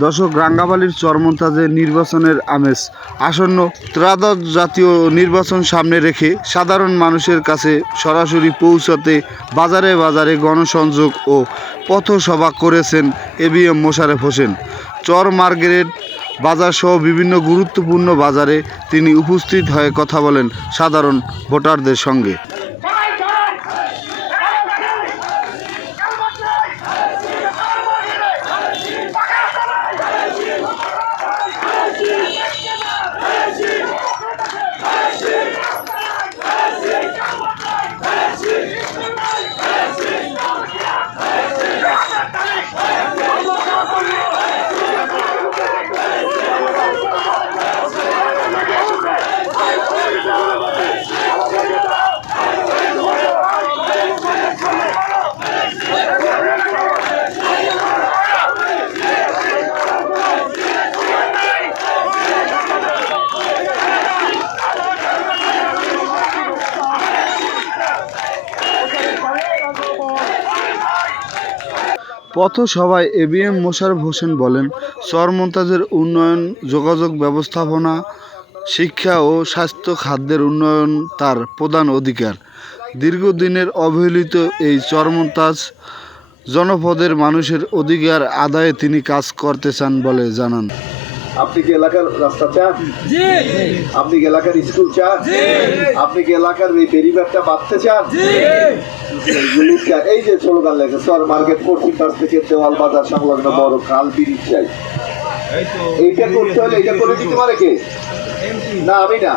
দর্শক, রাঙ্গামাটির চরমোন্তাজে নির্বাচনের আমেজ আসন্ন। ত্রয়োদশ জাতীয় নির্বাচন সামনে রেখে সাধারণ মানুষের কাছে সরাসরি পৌঁছাতে বাজারে বাজারে গণসংযোগ ও পথসভা করেছেন এবিএম মোশাররফ হোসেন। চর মার্কেট বাজারসহ বিভিন্ন গুরুত্বপূর্ণ বাজারে তিনি উপস্থিত হয়ে কথা বলেন সাধারণ ভোটারদের সঙ্গে। পথসভায় এবিএম মোশাররফ হোসেন বলেন, চরমোন্তাজের উন্নয়ন, যোগাযোগ ব্যবস্থাপনা, শিক্ষা ও স্বাস্থ্য খাতের উন্নয়ন তার প্রধান অধিকার। দীর্ঘদিনের অবহেলিত এই চরমোন্তাজ জনপদের মানুষের অধিকার আদায়ে তিনি কাজ করতে চান বলে জানান। আপনি কি এলাকার রাস্তা চান? আপনি কি এলাকার স্কুল চান? আপনি কি এলাকার এই বেরিবারটা বাঁধতে চান? এই যে স্লোগান লেখে চর মার্কেট পশ্চিম পাশ থেকে দেওয়াল বাজার সংলগ্ন বড় খাল ব্রিজ চাই, এইটা করতে হলে এটা করে দিতে পারে কে? না, আমি না,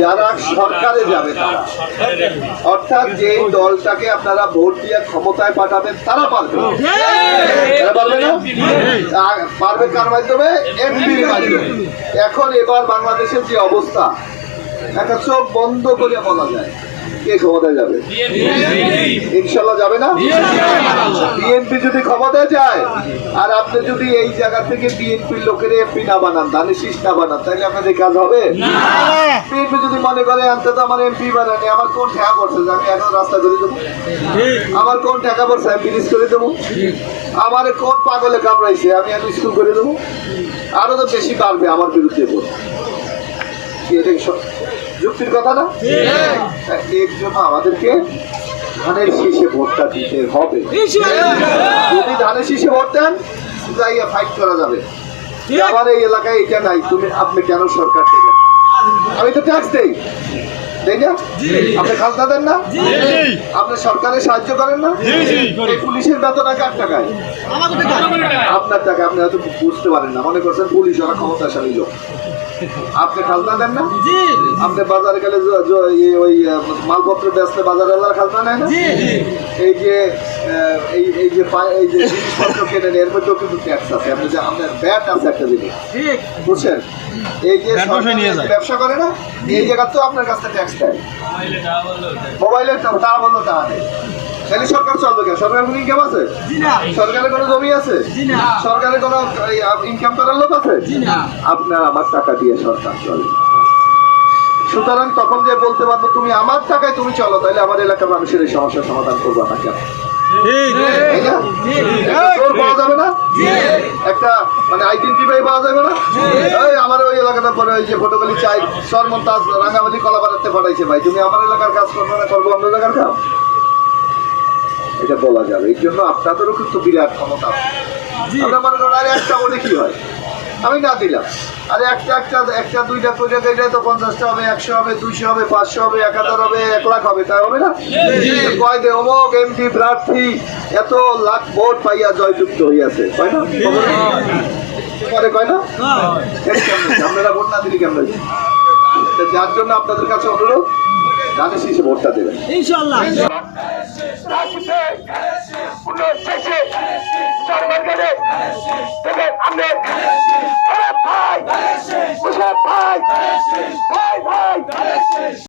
যারা সরকারে যাবে তারা, অর্থাৎ যে দলটাকে আপনারা ভোট দিয়ে ক্ষমতায় পাঠাবেন তারা পারবে। তারা পারবে না? পারবে কার মাধ্যমে? এমপির মাধ্যমে। এখন এবার বাংলাদেশের যে অবস্থা, একটা চোখ বন্ধ করে বলা যায় কে ক্ষমতায় যাবে? ইনশাল্লাহ যাবে না? বিএনপি যদি ক্ষমতায় যায় আর আপনি যদি এই জায়গা থেকে বিএনপির লোকের এমপি না বানান, ধানের শীষ না বানান, তাহলে আপনাদের কাজ হবে? বিএনপি যদি মনে করে আনতে তো আমার এমপি বানানি, আমার কোন ঠেকা পড়ছে যে আমি এখন রাস্তা করে দেবো? আমার কোন ঠেকা পড়ছে আমি ব্রিজ করে দেবো? আমার কোন পাগলে কামড়াইছে আমি এখন স্কুল করে দেবো? আরো তো বেশি বাড়বে আমার বিরুদ্ধে ভোট। এটা যুক্তির কথা না? এর জন্য আমাদেরকে ধানের শীষে ভোটটা দিতে হবে। যদি ধানের শীষে ভোট দেন, যাইয়া ফাইট করা যাবে। আমার এই এলাকায় এটা নাই, আপনি কেন সরকার থেকে? আমি তো ট্যাক্স দেই, তাই না? আপনি খাজনা দেন না? আপনি সরকারের সাহায্য করেন না? পুলিশের বেতন কার টাকায়? আপনার টাকা। আপনি হয়তো বুঝতে পারেন না, মনে করছেন পুলিশ ওরা ক্ষমতাশালী লোক। আপনি খাজনা দেন না? আপনি বাজারে গেলে ওই মালপত্র বেচলে বাজারে খাজনা নেয় না? এই যে জিনিসপত্র কেনেন এর মধ্যেও কিন্তু ট্যাক্স আছে। আপনি যে আপনার ব্যাট আছে একটা জিনিস, বুঝছেন? এই যে ব্যবসা করে না, এই জায়গা তো আপনার কাছ থেকে ট্যাক্স দেয়। মোবাইলের টাকা বললো টাকা দেয়, তাহলে সরকার চলবে কেন? সরকারের কোনো ইনকাম আছে? সরকারের কোনো জমি আছে? সরকারের কোনো ইনকাম করার লোক আছে? আপনার আমার টাকা দিয়ে সরকার চলে। সুতরাং তখন যে বলতে পারবো তুমি আমার টাকায় তুমি চলো, তাহলে আমার এলাকার মানুষের এই সমস্যার সমাধান করবো না কেন? পাওয়া যাবে না? একটা মানে আইডেন্টিফাই পাওয়া যাবে না? আমার ওই এলাকাটা পরে ওই যে ফটোগুলি চাই চরমোন্তাজ রাঙ্গামাটি কলাপাড়াতে পাঠাইছে, ভাই তুমি আমার এলাকার কাজ করবো না, করবো অন্য এলাকার কাজ? এটা বলা যাবে। এই জন্য আপনাদেরও কিন্তু বিরাট ক্ষমতা। আমরা মনে করেন আরে একটা বলে কি হয়, আমি না দিলাম, আরে একটা দুইটা করে দিলে তো 50টা হবে, 100 হবে, 200 হবে, 500 হবে, 1000 হবে, 1 লাখ হবে, তাই হবে না? কয় দে অমুক এমপি প্রার্থী এত লাখ ভোট পাইয়া জয়যুক্ত হইয়াছে, কয় না? কয় না? আপনারা ভোট না দিলে কেমন? যার জন্য আপনাদের কাছে অনুরোধ, ধানের শীষে ভোটটা দেবেন ইনশাআল্লাহ।